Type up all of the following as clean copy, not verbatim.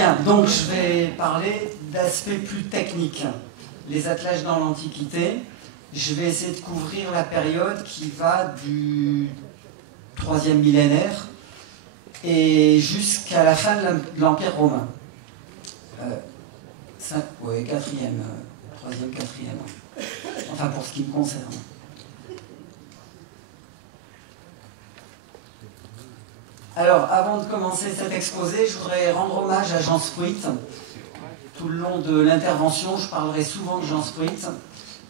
Bien, donc je vais parler d'aspects plus techniques. Les attelages dans l'Antiquité. Je vais essayer de couvrir la période qui va du 3e millénaire et jusqu'à la fin de l'Empire romain. Oui, 4e, 3e, 4e. Enfin, pour ce qui me concerne. Alors, avant de commencer cet exposé, je voudrais rendre hommage à Jean Spreet. Tout le long de l'intervention, je parlerai souvent de Jean Spreet,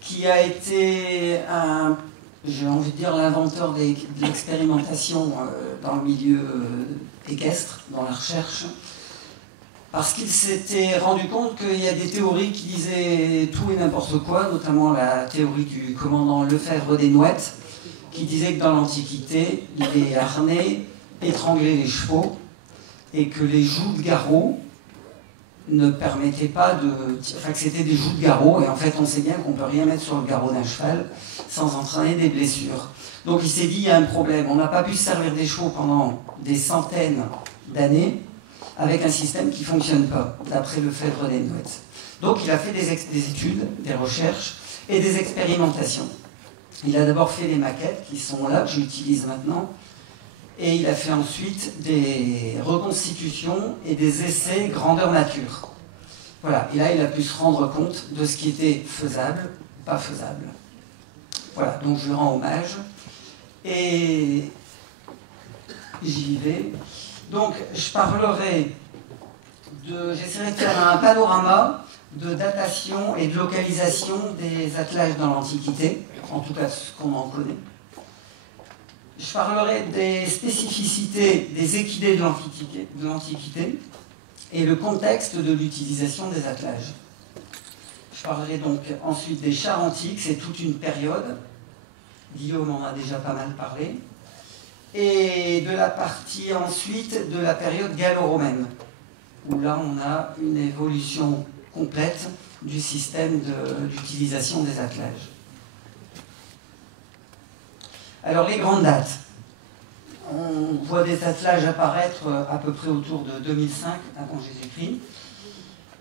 qui a été j'ai envie de dire, l'inventeur de l'expérimentation dans le milieu équestre, dans la recherche, parce qu'il s'était rendu compte qu'il y a des théories qui disaient tout et n'importe quoi, notamment la théorie du commandant Lefebvre Desnouettes, qui disait que dans l'Antiquité, les harnais étranglaient les chevaux et que les jougs de garrot ne permettaient pas de... Enfin, que c'était des jougs de garrot, et en fait, on sait bien qu'on ne peut rien mettre sur le garrot d'un cheval sans entraîner des blessures. Donc il s'est dit, il y a un problème, on n'a pas pu se servir des chevaux pendant des centaines d'années avec un système qui ne fonctionne pas, d'après Lefebvre Desnouettes. Donc il a fait des études, des recherches et des expérimentations. Il a d'abord fait des maquettes qui sont là, que j'utilise maintenant, et il a fait ensuite des reconstitutions et des essais grandeur nature. Voilà, et là il a pu se rendre compte de ce qui était faisable, pas faisable. Voilà, donc je lui rends hommage, et j'y vais. Donc je parlerai j'essaierai de faire un panorama de datation et de localisation des attelages dans l'Antiquité, en tout cas ce qu'on en connaît. Je parlerai des spécificités des équidés de l'Antiquité et le contexte de l'utilisation des attelages. Je parlerai donc ensuite des chars antiques, c'est toute une période. Guillaume en a déjà pas mal parlé. Et de la partie ensuite de la période gallo-romaine, où là on a une évolution complète du système d'utilisation des attelages. Alors les grandes dates. On voit des attelages apparaître à peu près autour de 2005 avant Jésus-Christ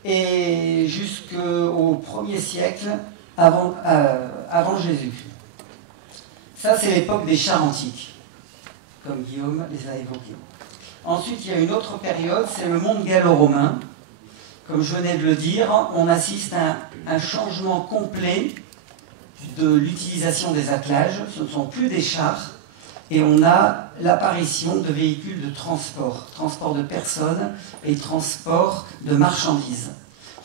et jusqu'au 1er siècle avant Jésus. Ça c'est l'époque des chars antiques, comme Guillaume les a évoqués. Ensuite il y a une autre période, c'est le monde gallo-romain. Comme je venais de le dire, on assiste à un changement complet de l'utilisation des attelages. Ce ne sont plus des chars, et on a l'apparition de véhicules de transport de personnes et transport de marchandises.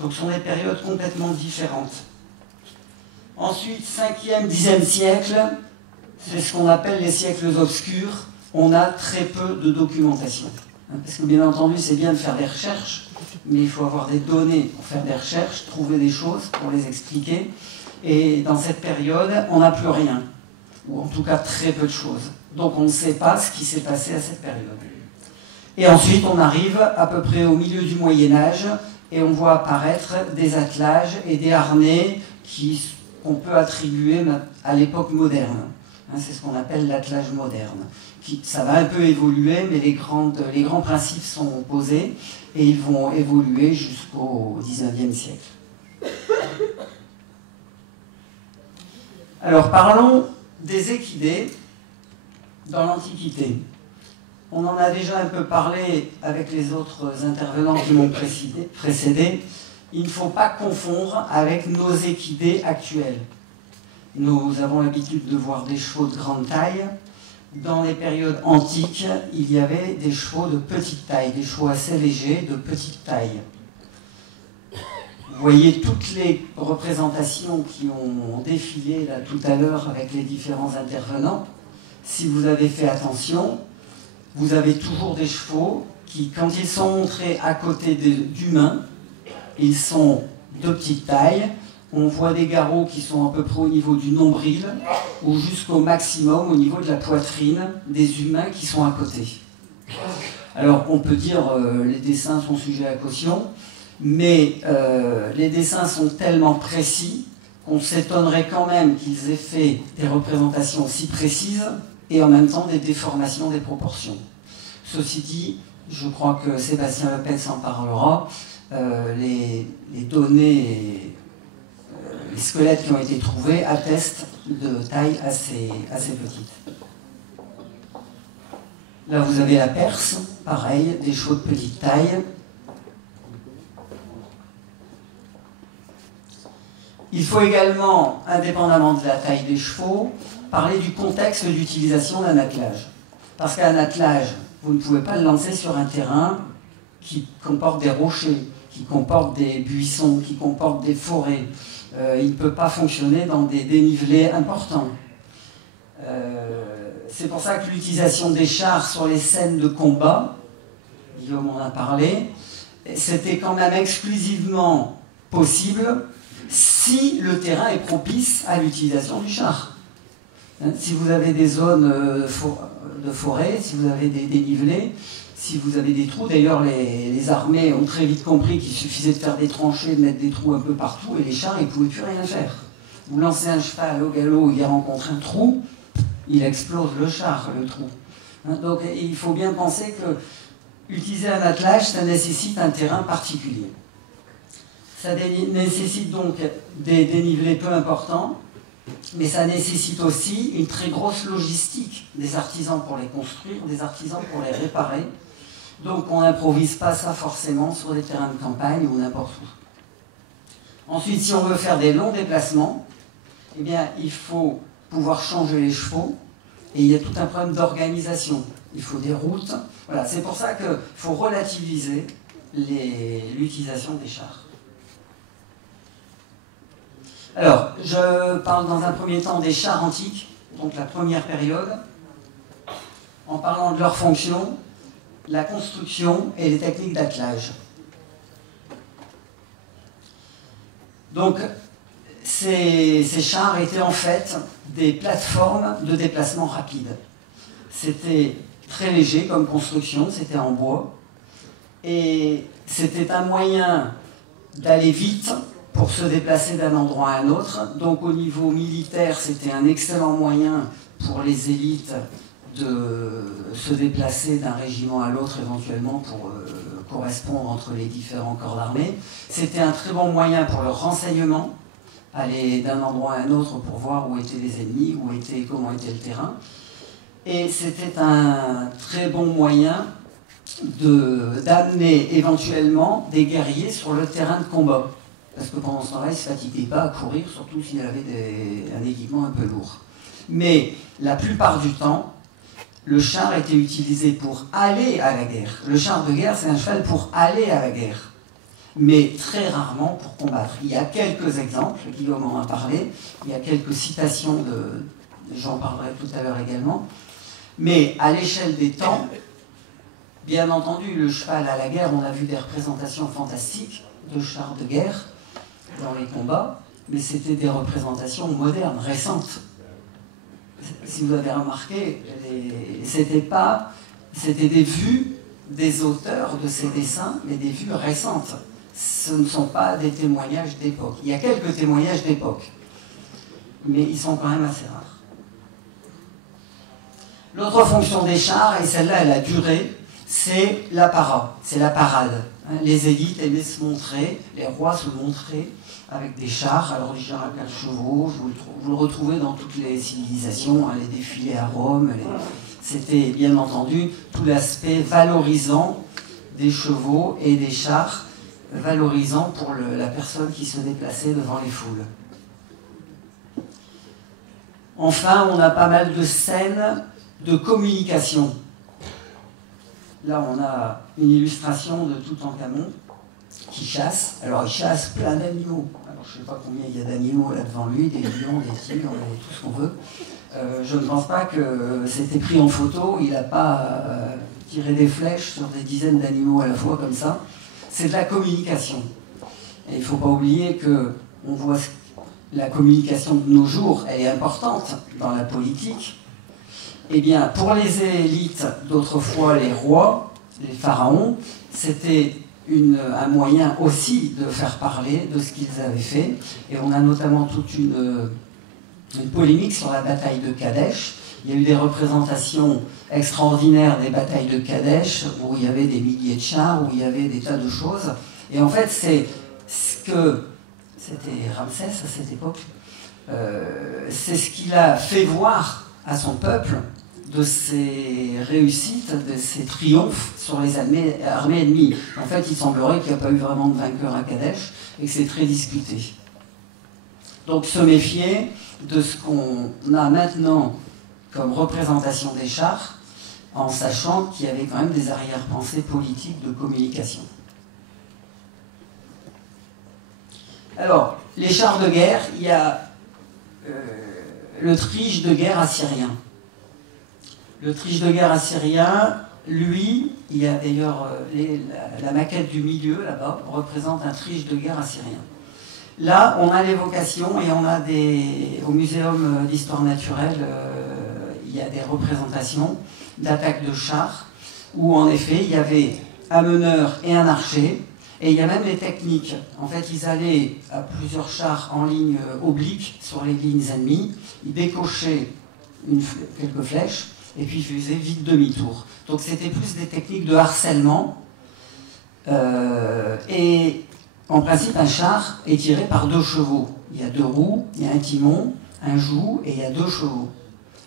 Donc ce sont des périodes complètement différentes. Ensuite, 5e, 10e siècle, c'est ce qu'on appelle les siècles obscurs. On a très peu de documentation. Parce que bien entendu, c'est bien de faire des recherches, mais il faut avoir des données pour faire des recherches, trouver des choses pour les expliquer. Et dans cette période, on n'a plus rien, ou en tout cas très peu de choses. Donc on ne sait pas ce qui s'est passé à cette période. Et ensuite, on arrive à peu près au milieu du Moyen-Âge, et on voit apparaître des attelages et des harnais qu'on peut attribuer à l'époque moderne. C'est ce qu'on appelle l'attelage moderne. Ça va un peu évoluer, mais les grands principes sont posés, et ils vont évoluer jusqu'au 19e siècle. Alors parlons des équidés dans l'Antiquité. On en a déjà un peu parlé avec les autres intervenants qui m'ont précédé. Il ne faut pas confondre avec nos équidés actuels. Nous avons l'habitude de voir des chevaux de grande taille. Dans les périodes antiques, il y avait des chevaux de petite taille, des chevaux assez légers de petite taille. Vous voyez toutes les représentations qui ont défilé là tout à l'heure avec les différents intervenants. Si vous avez fait attention, vous avez toujours des chevaux qui, quand ils sont montrés à côté d'humains, ils sont de petite taille. On voit des garrots qui sont à peu près au niveau du nombril ou jusqu'au maximum au niveau de la poitrine des humains qui sont à côté. Alors on peut dire les dessins sont sujets à caution, mais les dessins sont tellement précis qu'on s'étonnerait quand même qu'ils aient fait des représentations si précises et en même temps des déformations des proportions. Ceci dit, je crois que Sébastien Lepez en parlera, les données, les squelettes qui ont été trouvés attestent de taille assez petite. Là, vous avez la Perse, pareil, des chevaux de petite taille. Il faut également, indépendamment de la taille des chevaux, parler du contexte d'utilisation d'un attelage. Parce qu'un attelage, vous ne pouvez pas le lancer sur un terrain qui comporte des rochers, qui comporte des buissons, qui comporte des forêts. Il ne peut pas fonctionner dans des dénivelés importants. C'est pour ça que l'utilisation des chars sur les scènes de combat, Guillaume en a parlé, c'était quand même exclusivement possible si le terrain est propice à l'utilisation du char. Si vous avez des zones de forêt, si vous avez des dénivelés, si vous avez des trous, d'ailleurs les armées ont très vite compris qu'il suffisait de faire des tranchées, de mettre des trous un peu partout, et les chars, ils ne pouvaient plus rien faire. Vous lancez un cheval au galop, il rencontre un trou, il explose le char, le trou. Donc il faut bien penser que utiliser un attelage, ça nécessite un terrain particulier. Ça nécessite donc des dénivelés peu importants, mais ça nécessite aussi une très grosse logistique des artisans pour les construire, des artisans pour les réparer. Donc on n'improvise pas ça forcément sur des terrains de campagne ou n'importe où. Ensuite, si on veut faire des longs déplacements, eh bien, il faut pouvoir changer les chevaux, et il y a tout un problème d'organisation. Il faut des routes. Voilà, c'est pour ça qu'il faut relativiser l'utilisation des chars. Alors, je parle dans un premier temps des chars antiques, donc la première période, en parlant de leur fonction, la construction et les techniques d'attelage. Donc, ces chars étaient en fait des plateformes de déplacement rapide. C'était très léger comme construction, c'était en bois, et c'était un moyen d'aller vite pour se déplacer d'un endroit à un autre. Donc au niveau militaire, c'était un excellent moyen pour les élites de se déplacer d'un régiment à l'autre éventuellement pour correspondre entre les différents corps d'armée. C'était un très bon moyen pour le renseignement, aller d'un endroit à un autre pour voir où étaient les ennemis, comment était le terrain. Et c'était un très bon moyen d'amener éventuellement des guerriers sur le terrain de combat. Parce que pendant ce temps-là, ils ne se fatiguaient pas à courir, surtout s'il avait un équipement un peu lourd. Mais la plupart du temps, le char était utilisé pour aller à la guerre. Le char de guerre, c'est un cheval pour aller à la guerre, mais très rarement pour combattre. Il y a quelques exemples, Guillaume en a parlé, il y a quelques citations, j'en parlerai tout à l'heure également, mais à l'échelle des temps, bien entendu, le cheval à la guerre, on a vu des représentations fantastiques de chars de guerre dans les combats, mais c'était des représentations modernes, récentes. Si vous avez remarqué, c'était des vues des auteurs de ces dessins, mais des vues récentes. Ce ne sont pas des témoignages d'époque. Il y a quelques témoignages d'époque, mais ils sont quand même assez rares. L'autre fonction des chars, et celle-là elle a duré, c'est l'apparat, c'est la parade. Les élites aimaient se montrer, les rois se montraient avec des chars, alors des chars à 4 chevaux, vous le retrouvez dans toutes les civilisations, les défilés à Rome, c'était bien entendu tout l'aspect valorisant des chevaux et des chars, valorisant pour la personne qui se déplaçait devant les foules. Enfin, on a pas mal de scènes de communication. Là, on a une illustration de Toutankhamon qui chasse. Alors, il chasse plein d'animaux. Alors, je ne sais pas combien il y a d'animaux là devant lui, des lions, des tigres, tout ce qu'on veut. Je ne pense pas que c'était pris en photo. Il n'a pas tiré des flèches sur des dizaines d'animaux à la fois comme ça. C'est de la communication. Et il ne faut pas oublier qu'on voit la communication de nos jours, elle est importante dans la politique. Eh bien, pour les élites d'autrefois, les rois, les pharaons, c'était un moyen aussi de faire parler de ce qu'ils avaient fait. Et on a notamment toute une polémique sur la bataille de Kadesh, Il y a eu des représentations extraordinaires des batailles de Kadesh, où il y avait des milliers de chars, où il y avait des tas de choses. Et en fait, c'est ce que... C'était Ramsès à cette époque. C'est ce qu'il a fait voir à son peuple de ses réussites, de ses triomphes sur les armées ennemies. En fait, il semblerait qu'il n'y a pas eu vraiment de vainqueur à Kadesh et que c'est très discuté. Donc se méfier de ce qu'on a maintenant comme représentation des chars, en sachant qu'il y avait quand même des arrière-pensées politiques de communication. Alors, les chars de guerre, il y a le trige de guerre assyrien. Le trige de guerre assyrien, lui, il y a d'ailleurs la maquette du milieu, là-bas, représente un trige de guerre assyrien. Là, on a l'évocation et on a au Muséum d'histoire naturelle, il y a des représentations d'attaques de chars, où en effet, il y avait un meneur et un archer, et il y a même les techniques. En fait, ils allaient à plusieurs chars en ligne oblique sur les lignes ennemies, ils décochaient quelques flèches, et puis ils faisaient vite demi-tour. Donc c'était plus des techniques de harcèlement. Et en principe, un char est tiré par 2 chevaux. Il y a 2 roues, il y a un timon, un joug, et il y a 2 chevaux.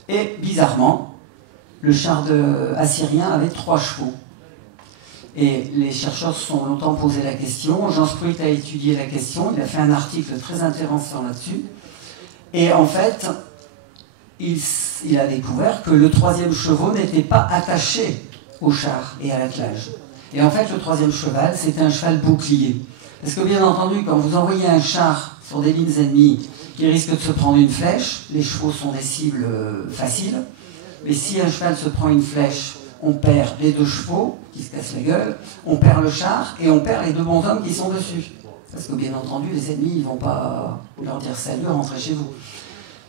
Et bizarrement, le char assyrien avait 3 chevaux. Et les chercheurs se sont longtemps posé la question. Jean Spruit a étudié la question, il a fait un article très intéressant là-dessus. Et en fait, il a découvert que le 3e cheval n'était pas attaché au char et à l'attelage. Et en fait, le 3e cheval, c'était un cheval bouclier. Parce que bien entendu, quand vous envoyez un char sur des lignes ennemies, il risque de se prendre une flèche. Les chevaux sont des cibles faciles. Mais si un cheval se prend une flèche, on perd les 2 chevaux qui se cassent la gueule, on perd le char et on perd les 2 bonshommes qui sont dessus. Parce que bien entendu, les ennemis, ils ne vont pas leur dire salut, rentrez chez vous.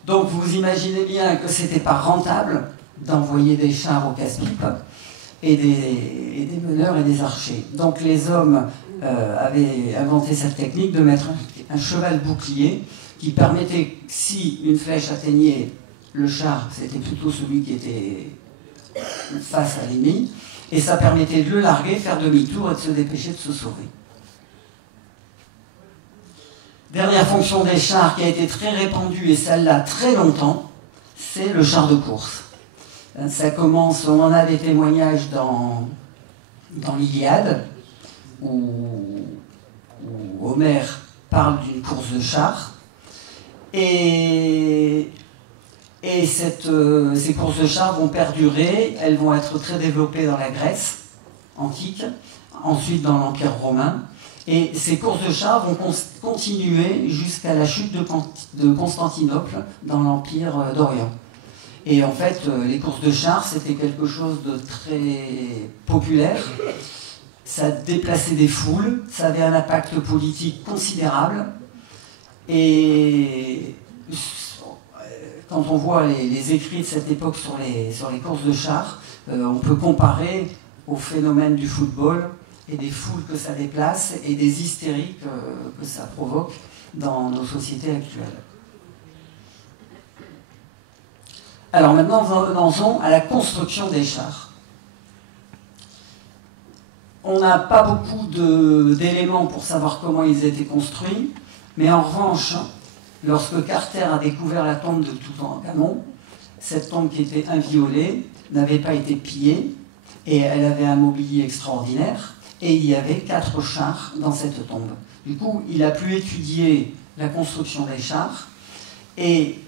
Donc vous imaginez bien que ce n'était pas rentable d'envoyer des chars au casse-pipe et des meneurs et des archers. Donc les hommes avaient inventé cette technique de mettre un cheval bouclier qui permettait, si une flèche atteignait le char, c'était plutôt celui qui était face à l'ennemi, et ça permettait de le larguer, faire demi-tour et de se dépêcher de se sauver. Dernière fonction des chars qui a été très répandue, et celle-là très longtemps, c'est le char de course. Ça commence, on en a des témoignages dans l'Iliade, où Homère parle d'une course de chars, et ces courses de chars vont perdurer, elles vont être très développées dans la Grèce antique, ensuite dans l'Empire romain, et ces courses de chars vont continuer jusqu'à la chute de Constantinople dans l'Empire d'Orient. Et en fait, les courses de chars, c'était quelque chose de très populaire. Ça déplaçait des foules, ça avait un impact politique considérable. Et quand on voit les écrits de cette époque sur les courses de chars, on peut comparer au phénomène du football et des foules que ça déplace et des hystéries que ça provoque dans nos sociétés actuelles. Alors maintenant, nous en venons à la construction des chars. On n'a pas beaucoup d'éléments pour savoir comment ils étaient construits, mais en revanche, lorsque Carter a découvert la tombe de Toutankhamon, cette tombe qui était inviolée n'avait pas été pillée, et elle avait un mobilier extraordinaire, et il y avait 4 chars dans cette tombe. Du coup, il a pu étudier la construction des chars, et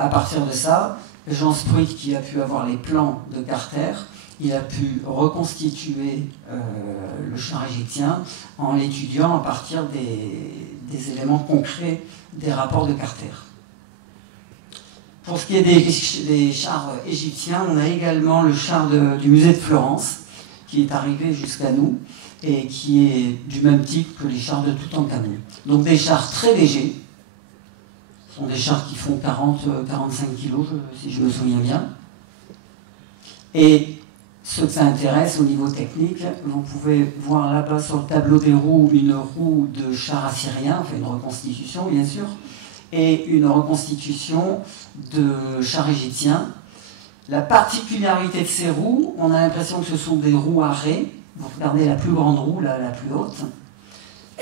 à partir de ça, Jean Spruit, qui a pu avoir les plans de Carter, il a pu reconstituer le char égyptien en l'étudiant à partir des éléments concrets des rapports de Carter. Pour ce qui est des chars égyptiens, on a également le char du musée de Florence, qui est arrivé jusqu'à nous, et qui est du même type que les chars de Toutankhamon. Donc des chars très légers, ce sont des chars qui font 40-45 kg, si je me souviens bien. Et ceux que ça intéresse au niveau technique, vous pouvez voir là-bas sur le tableau des roues une roue de char assyrien, enfin une reconstitution bien sûr, et une reconstitution de char égyptien. La particularité de ces roues, on a l'impression que ce sont des roues à raies. Vous regardez la plus grande roue, là, la plus haute.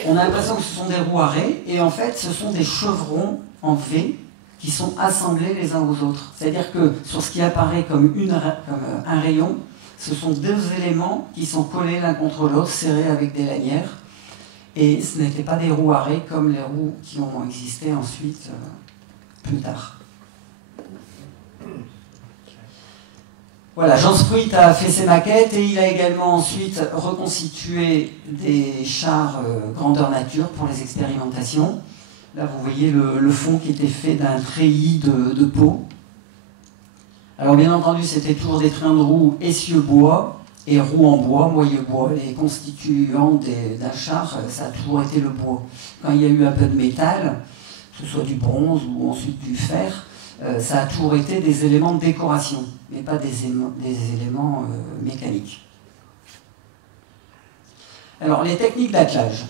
On a l'impression que ce sont des roues à raies, et en fait, ce sont des chevrons en V qui sont assemblés les uns aux autres. C'est-à-dire que sur ce qui apparaît comme un rayon, ce sont deux éléments qui sont collés l'un contre l'autre, serrés avec des lanières. Et ce n'étaient pas des roues à raies comme les roues qui ont existé ensuite, plus tard. Voilà, Jean Spruit a fait ses maquettes et il a également ensuite reconstitué des chars grandeur nature pour les expérimentations. Là, vous voyez le fond qui était fait d'un treillis de peau. Alors, bien entendu, c'était toujours des trains de roues essieu bois et roues en bois, moyeu bois. Les constituants d'un char, ça a toujours été le bois. Quand il y a eu un peu de métal, que ce soit du bronze ou ensuite du fer, ça a toujours été des éléments de décoration, mais pas des éléments mécaniques. Alors, les techniques d'attelage.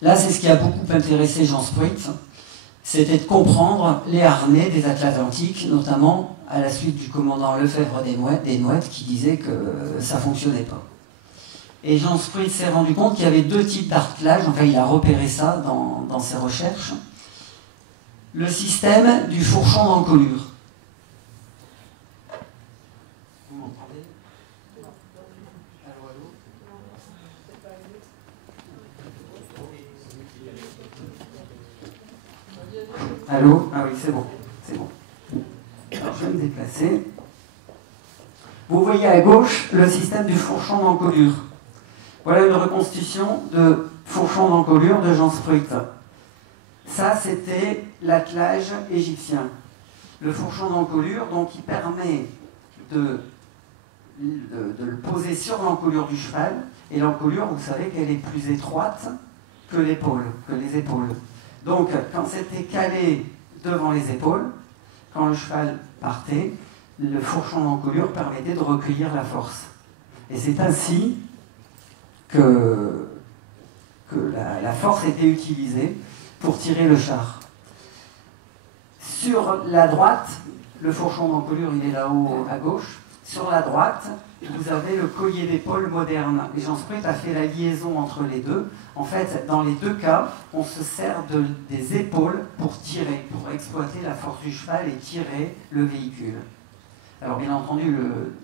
Là, c'est ce qui a beaucoup intéressé Jean Spruit, c'était de comprendre les harnais des attelages antiques, notamment à la suite du commandant Lefebvre des Nouettes qui disait que ça ne fonctionnait pas. Et Jean Spruit s'est rendu compte qu'il y avait deux types d'attelage, enfin il a repéré ça dans ses recherches. Le système du fourchon d'encolure. Vous m'entendez? Allô, allô? Ah oui, c'est bon, c'est bon. Alors je vais me déplacer. Vous voyez à gauche le système du fourchon d'encolure. Voilà une reconstitution de fourchon d'encolure de Jean Spruit. Ça, c'était l'attelage égyptien. Le fourchon d'encolure, donc, qui permet de le poser sur l'encolure du cheval. Et l'encolure, vous savez qu'elle est plus étroite que les épaules. Donc, quand c'était calé devant les épaules, quand le cheval partait, le fourchon d'encolure permettait de recueillir la force. Et c'est ainsi que la force était utilisée pour tirer le char. Sur la droite, le fourchon d'encolure, il est là-haut à gauche. Sur la droite, vous avez le collier d'épaule moderne. Et Jean Spruit a fait la liaison entre les deux. En fait, dans les deux cas, on se sert des épaules pour tirer, pour exploiter la force du cheval et tirer le véhicule. Alors bien entendu,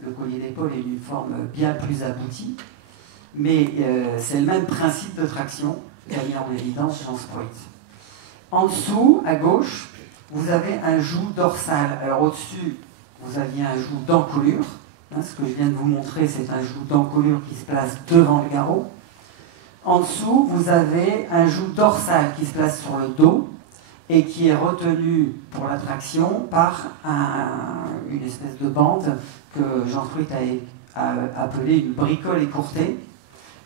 le collier d'épaule est une forme bien plus aboutie, mais c'est le même principe de traction qu'a mis en évidence Jean Spruit. En dessous, à gauche, vous avez un joug dorsal. Alors au-dessus, vous aviez un joug d'encolure. Ce que je viens de vous montrer, c'est un joug d'encolure qui se place devant le garrot. En dessous, vous avez un joug dorsal qui se place sur le dos et qui est retenu pour la traction par une espèce de bande que Jean Spruit a appelée une bricole écourtée.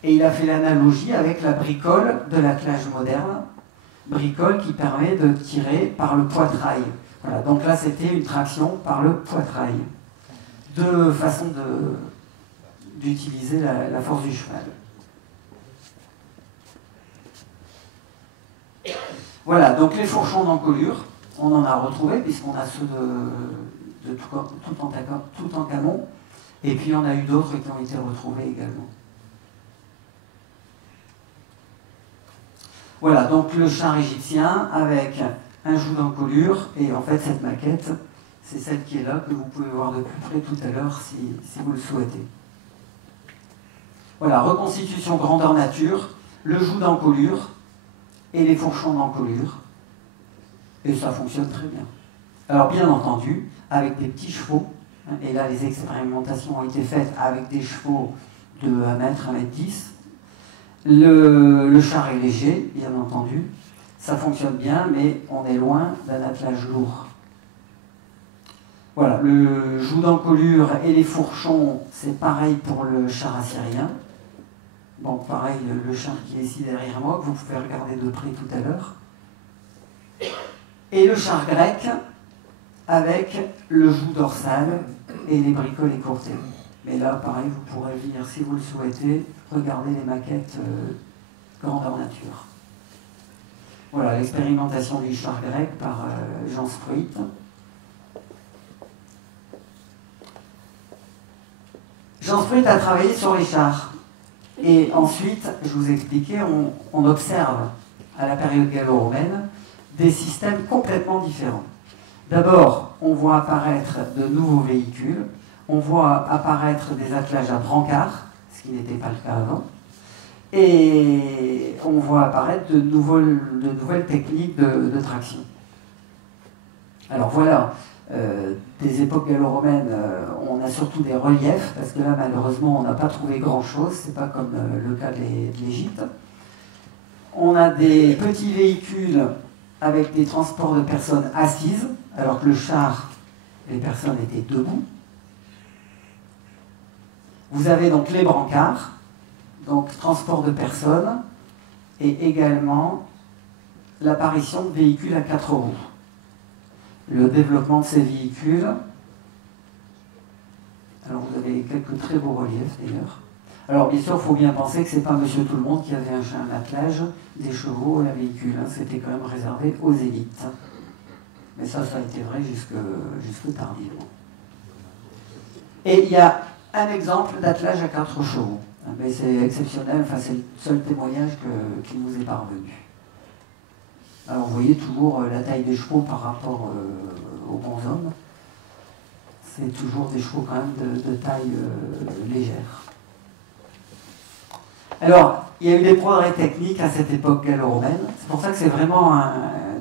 Et il a fait l'analogie avec la bricole de l'attelage moderne, bricole qui permet de tirer par le poitrail. Voilà, donc là c'était une traction par le poitrail. Deux façons d'utiliser la force du cheval. Voilà, donc les fourchons d'encolure, on en a retrouvé puisqu'on a ceux de Toutankhamon, et puis on a eu d'autres qui ont été retrouvés également. Voilà, donc le char égyptien avec un joug d'encolure, et en fait cette maquette, c'est celle qui est là, que vous pouvez voir de plus près tout à l'heure si vous le souhaitez. Voilà, reconstitution grandeur nature, le joug d'encolure et les fourchons d'encolure, et ça fonctionne très bien. Alors bien entendu, avec des petits chevaux, et là les expérimentations ont été faites avec des chevaux de 1 mètre, 1 mètre 10, le char est léger, bien entendu, ça fonctionne bien, mais on est loin d'un attelage lourd. Voilà, le joug d'encolure et les fourchons, c'est pareil pour le char assyrien. Bon, pareil, le char qui est ici derrière moi, que vous pouvez regarder de près tout à l'heure. Et le char grec, avec le joug dorsal et les bricoles écourtées. Mais là, pareil, vous pourrez venir, si vous le souhaitez, regarder les maquettes grandeur nature. Voilà, l'expérimentation du char grec par Jean Spruit. Jean Spruit a travaillé sur les chars. Et ensuite, je vous ai expliqué, on observe à la période gallo-romaine des systèmes complètement différents. D'abord, on voit apparaître de nouveaux véhicules, on voit apparaître des attelages à brancard, ce qui n'était pas le cas avant, et on voit apparaître de nouvelles techniques de traction. Alors voilà, des époques gallo-romaines, on a surtout des reliefs, parce que là, malheureusement, on n'a pas trouvé grand-chose, c'est pas comme le cas de l'Égypte. On a des petits véhicules avec des transports de personnes assises, alors que le char, les personnes étaient debout. Vous avez donc les brancards, donc transport de personnes, et également l'apparition de véhicules à 4 roues. Le développement de ces véhicules. Alors vous avez quelques très beaux reliefs d'ailleurs. Alors bien sûr, il faut bien penser que ce n'est pas Monsieur Tout-le-Monde qui avait un attelage, des chevaux et un véhicule. Hein. C'était quand même réservé aux élites. Mais ça a été vrai jusque tardivement. Et il y a un exemple d'attelage à 4 chevaux. Mais c'est exceptionnel, enfin c'est le seul témoignage qui nous est parvenu. Alors vous voyez toujours la taille des chevaux par rapport aux bons hommes. C'est toujours des chevaux quand même de taille légère. Alors, il y a eu des progrès techniques à cette époque gallo-romaine. C'est pour ça que c'est vraiment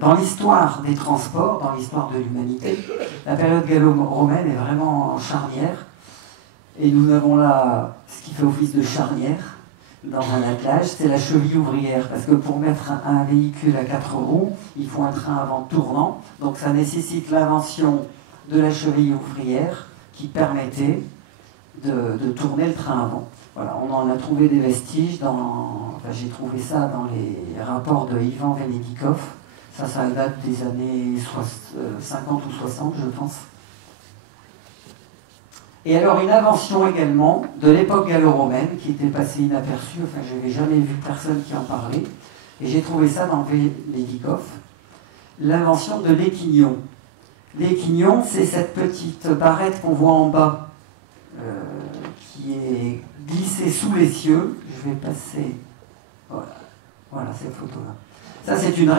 dans l'histoire des transports, dans l'histoire de l'humanité, la période gallo-romaine est vraiment charnière. Et nous avons là ce qui fait office de charnière dans un attelage, c'est la cheville ouvrière. Parce que pour mettre un véhicule à 4 roues, il faut un train avant tournant. Donc ça nécessite l'invention de la cheville ouvrière qui permettait de tourner le train avant. Voilà, on en a trouvé des vestiges j'ai trouvé ça dans les rapports de Ivan Venedikov. Ça date des années 50 ou 60, je pense. Et alors une invention également de l'époque gallo-romaine qui était passée inaperçue, enfin je n'avais jamais vu personne qui en parlait, et j'ai trouvé ça dans Venedikov, l'invention de l'équignon. L'équignon, c'est cette petite barrette qu'on voit en bas, qui est glissée sous l'essieu. Je vais passer, voilà cette photo-là. Ça, c'est une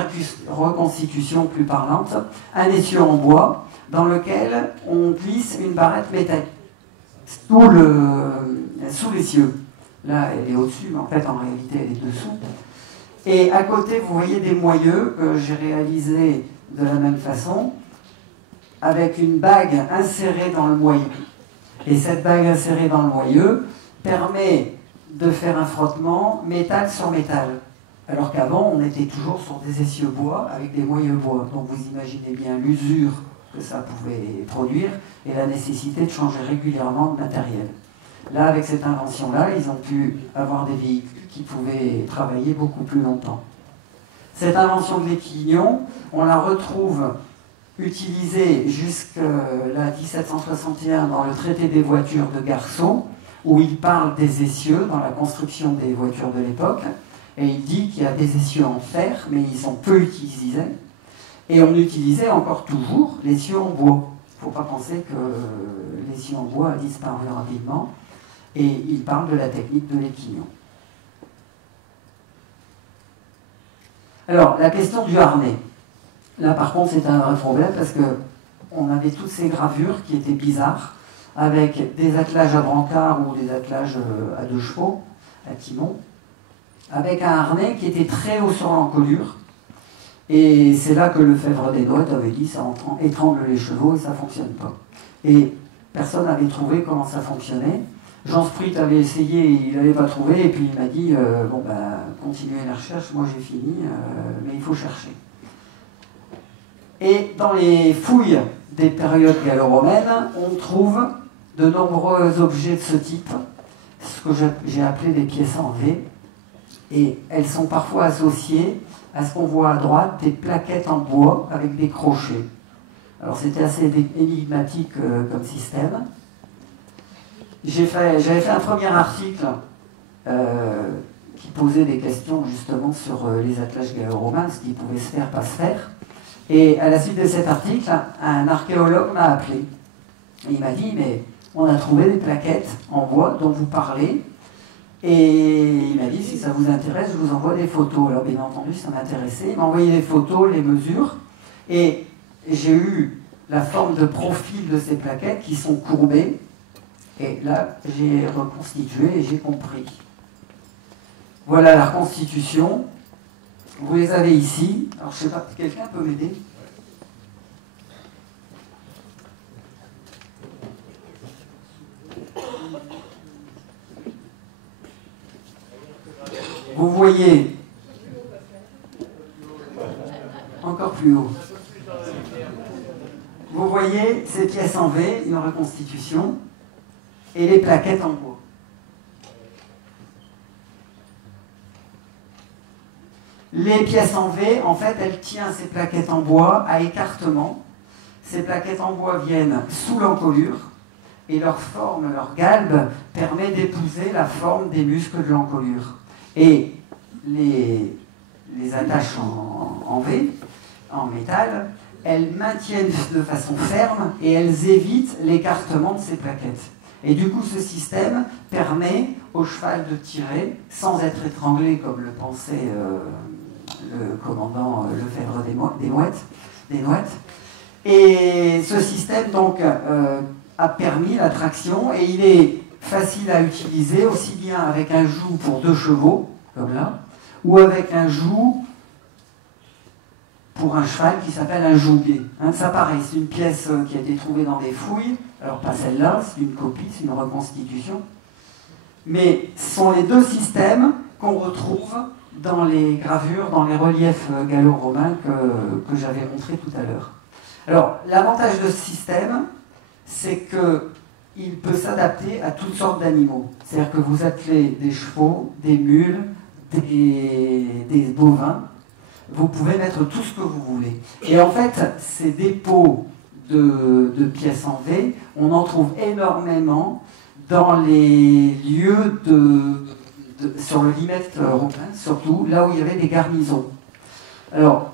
reconstitution plus parlante. Un essieu en bois dans lequel on glisse une barrette métallique sous l'essieu. Là, elle est au-dessus, mais en fait, en réalité, elle est dessous. Et à côté, vous voyez des moyeux que j'ai réalisés de la même façon, avec une bague insérée dans le moyeu. Et cette bague insérée dans le moyeu permet de faire un frottement métal sur métal. Alors qu'avant, on était toujours sur des essieux bois avec des moyeux bois. Donc vous imaginez bien l'usure que ça pouvait produire et la nécessité de changer régulièrement de matériel. Là, avec cette invention-là, ils ont pu avoir des véhicules qui pouvaient travailler beaucoup plus longtemps. Cette invention de l'équignon, on la retrouve utilisée jusqu'à 1761 dans le traité des voitures de Garceau, où il parle des essieux dans la construction des voitures de l'époque, et il dit qu'il y a des essieux en fer, mais ils sont peu utilisés, et on utilisait encore toujours l'essieu en bois. Il ne faut pas penser que l'essieu en bois a disparu rapidement, et il parle de la technique de l'équignon. Alors, la question du harnais. Là, par contre, c'est un vrai problème parce qu'on avait toutes ces gravures qui étaient bizarres, avec des attelages à brancard ou des attelages à 2 chevaux, à timon, avec un harnais qui était très haut sur l'encolure. Et c'est là que Lefebvre Desnoëttes avait dit ça étrangle les chevaux et ça ne fonctionne pas. Et personne n'avait trouvé comment ça fonctionnait. Jean Spruit avait essayé, il n'avait pas trouvé, et puis il m'a dit continuez la recherche, moi j'ai fini, mais il faut chercher. Et dans les fouilles des périodes gallo-romaines, on trouve de nombreux objets de ce type, ce que j'ai appelé des pièces en V, et elles sont parfois associées à ce qu'on voit à droite, des plaquettes en bois avec des crochets. Alors c'était assez énigmatique comme système. J'avais fait un premier article qui posait des questions justement sur les attelages gallo-romains, ce qui pouvait se faire, pas se faire. Et à la suite de cet article, un archéologue m'a appelé. Et il m'a dit, mais on a trouvé des plaquettes en bois dont vous parlez. Et il m'a dit, si ça vous intéresse, je vous envoie des photos. Alors bien entendu, ça m'intéressait. Il m'a envoyé les photos, les mesures. Et j'ai eu la forme de profil de ces plaquettes qui sont courbées. Et là, j'ai reconstitué et j'ai compris. Voilà la reconstitution. Vous les avez ici. Alors, je ne sais pas, quelqu'un peut m'aider? Vous voyez, encore plus haut. Vous voyez ces pièces en V, une reconstitution, et les plaquettes en bois. Les pièces en V, en fait, elles tiennent ces plaquettes en bois à écartement. Ces plaquettes en bois viennent sous l'encolure et leur forme, leur galbe, permet d'épouser la forme des muscles de l'encolure. Et les attaches en V, en métal, elles maintiennent de façon ferme et elles évitent l'écartement de ces plaquettes. Et du coup, ce système permet au cheval de tirer sans être étranglé comme le pensait le commandant Lefebvre des Nouettes. Et ce système donc a permis la traction et il est facile à utiliser aussi bien avec un joug pour 2 chevaux, comme là, ou avec un joug pour un cheval qui s'appelle un jouguet. Hein, ça pareil, c'est une pièce qui a été trouvée dans des fouilles, alors pas celle-là, c'est une copie, c'est une reconstitution, mais ce sont les 2 systèmes qu'on retrouve dans les gravures, dans les reliefs gallo-romains que j'avais montrés tout à l'heure. Alors, l'avantage de ce système, c'est qu'il peut s'adapter à toutes sortes d'animaux. C'est-à-dire que vous attelez des chevaux, des mules, des bovins, vous pouvez mettre tout ce que vous voulez. Et en fait, ces dépôts de pièces en V, on en trouve énormément dans les lieux sur le limette romain, surtout là où il y avait des garnisons. Alors,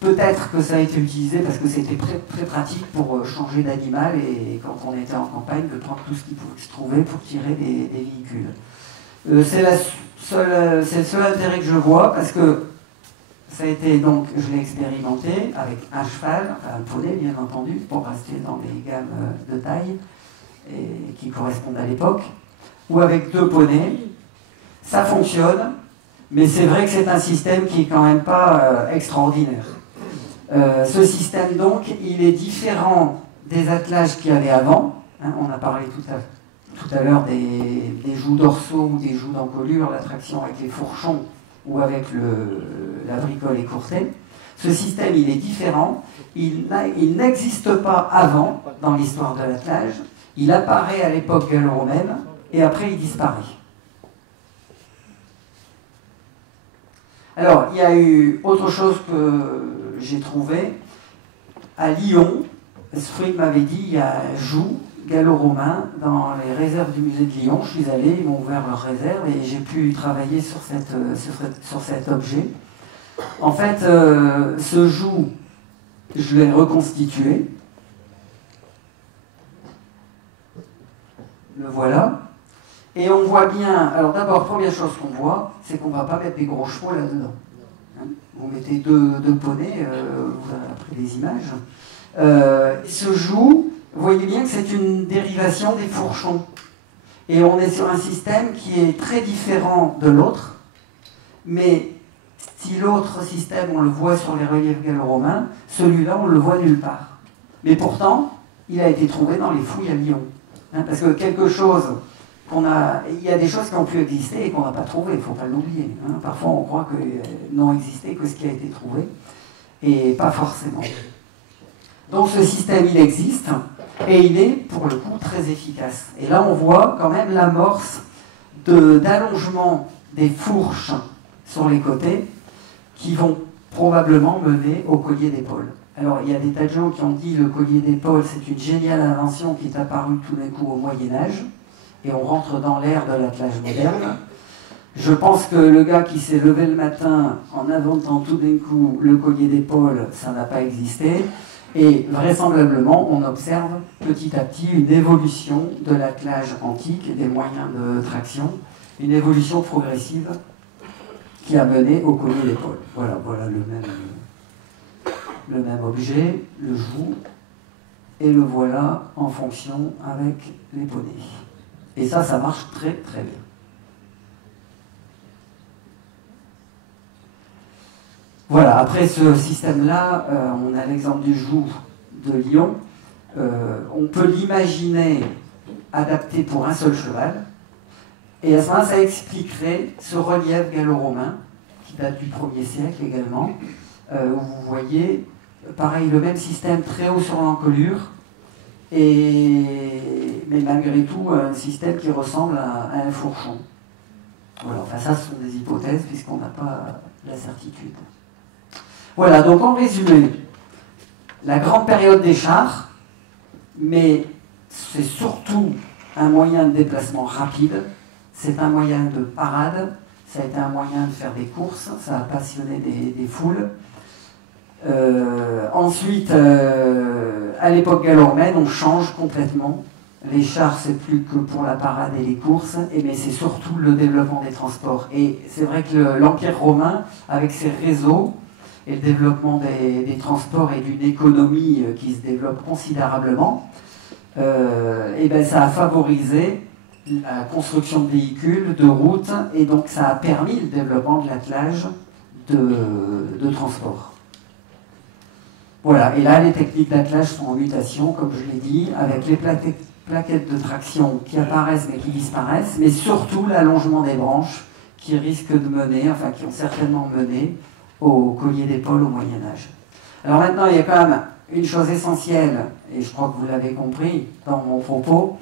peut-être que ça a été utilisé parce que c'était très, très pratique pour changer d'animal et quand on était en campagne, de prendre tout ce qui pouvait se trouver pour tirer des véhicules. C'est le seul intérêt que je vois parce que ça a été donc, je l'ai expérimenté avec un cheval, enfin un poney bien entendu, pour rester dans les gammes de taille et qui correspondent à l'époque, ou avec 2 poneys. Ça fonctionne, mais c'est vrai que c'est un système qui est quand même pas extraordinaire. Ce système donc, il est différent des attelages qu'il y avait avant. Hein, on a parlé tout à l'heure des jougs dorsaux ou des jougs d'encolure, la traction avec les fourchons ou avec la bricole écourtée. Ce système, il est différent. Il n'existe pas avant dans l'histoire de l'attelage. Il apparaît à l'époque gallo-romaine et après il disparaît. Alors, il y a eu autre chose que j'ai trouvé. À Lyon, Sfrig m'avait dit, il y a un joug gallo-romain dans les réserves du musée de Lyon. Je suis allé, ils m'ont ouvert leurs réserves et j'ai pu travailler sur cet objet. En fait, ce joug, je l'ai reconstitué. Le voilà. Et on voit bien, alors d'abord, première chose qu'on voit, c'est qu'on ne va pas mettre des gros chevaux là-dedans. Hein, vous mettez deux poneys, vous avez pris des images. Ce joug, vous voyez bien que c'est une dérivation des fourchons. Et on est sur un système qui est très différent de l'autre, mais si l'autre système, on le voit sur les reliefs gallo-romains, celui-là, on le voit nulle part. Mais pourtant, il a été trouvé dans les fouilles à Lyon. Hein, parce que quelque chose il y a des choses qui ont pu exister et qu'on n'a pas trouvé, il ne faut pas l'oublier. Hein. Parfois, on croit que n'ont existé que ce qui a été trouvé, et pas forcément. Donc ce système, il existe, et il est, pour le coup, très efficace. Et là, on voit quand même l'amorce d'allongement des fourches sur les côtés, qui vont probablement mener au collier d'épaule. Alors, il y a des tas de gens qui ont dit que le collier d'épaule, c'est une géniale invention qui est apparue tout d'un coup au Moyen-Âge, et on rentre dans l'ère de l'attelage moderne. Je pense que le gars qui s'est levé le matin en inventant tout d'un coup le collier d'épaule, ça n'a pas existé. Et vraisemblablement, on observe petit à petit une évolution de l'attelage antique et des moyens de traction, une évolution progressive qui a mené au collier d'épaule. Voilà, voilà le même objet, le joug, et le voilà en fonction avec les poneys. Et ça marche très très bien. Voilà, après ce système-là, on a l'exemple du joug de Lyon. On peut l'imaginer adapté pour un seul cheval. Et à ce moment-là, ça expliquerait ce relief gallo-romain, qui date du 1er siècle également, où vous voyez, pareil, le même système très haut sur l'encolure, mais malgré tout, un système qui ressemble à un fourchon. Voilà, enfin ça, ce sont des hypothèses, puisqu'on n'a pas la certitude. Voilà, donc en résumé, la grande période des chars, mais c'est surtout un moyen de déplacement rapide, c'est un moyen de parade, ça a été un moyen de faire des courses, ça a passionné des foules. Ensuite, à l'époque gallo-romaine, on change complètement. Les chars, c'est plus que pour la parade et les courses, mais c'est surtout le développement des transports. Et c'est vrai que l'Empire romain, avec ses réseaux, et le développement des transports et d'une économie qui se développe considérablement, et ben ça a favorisé la construction de véhicules, de routes, et donc ça a permis le développement de l'attelage de transport. Voilà, et là les techniques d'attelage sont en mutation, comme je l'ai dit, avec les plaquettes de traction qui apparaissent mais qui disparaissent, mais surtout l'allongement des branches qui risquent de mener, enfin qui ont certainement mené au collier d'épaule au Moyen-Âge. Alors maintenant, il y a quand même une chose essentielle, et je crois que vous l'avez compris dans mon propos,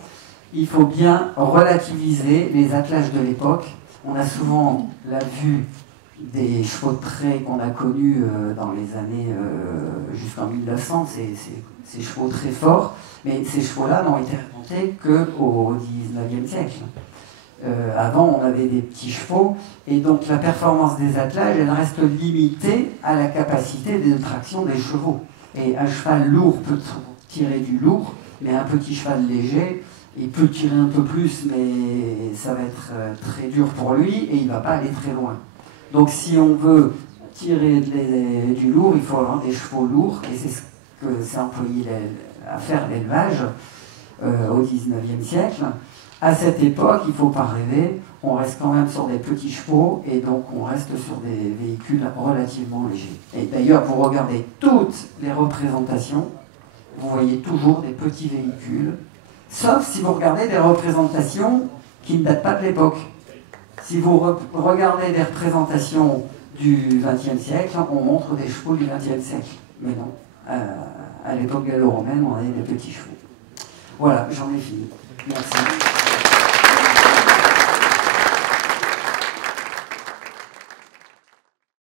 il faut bien relativiser les attelages de l'époque. On a souvent la vue des chevaux de trait qu'on a connus dans les années jusqu'en 1900, ces chevaux très forts, mais ces chevaux-là n'ont été inventés qu'au XIXe siècle. Avant, on avait des petits chevaux, et donc la performance des attelages, elle reste limitée à la capacité de traction des chevaux. Et un cheval lourd peut tirer du lourd, mais un petit cheval léger, il peut tirer un peu plus, mais ça va être très dur pour lui, et il ne va pas aller très loin. Donc si on veut tirer du lourd, il faut avoir des chevaux lourds, et c'est ce que s'est employé à faire l'élevage au XIXe siècle. À cette époque, il ne faut pas rêver, on reste quand même sur des petits chevaux et donc on reste sur des véhicules relativement légers. Et d'ailleurs, vous regardez toutes les représentations, vous voyez toujours des petits véhicules, sauf si vous regardez des représentations qui ne datent pas de l'époque. Si vous regardez des représentations du XXe siècle, on montre des chevaux du XXe siècle. Mais non, à l'époque gallo-romaine, on avait des petits chevaux. Voilà, j'en ai fini. Merci.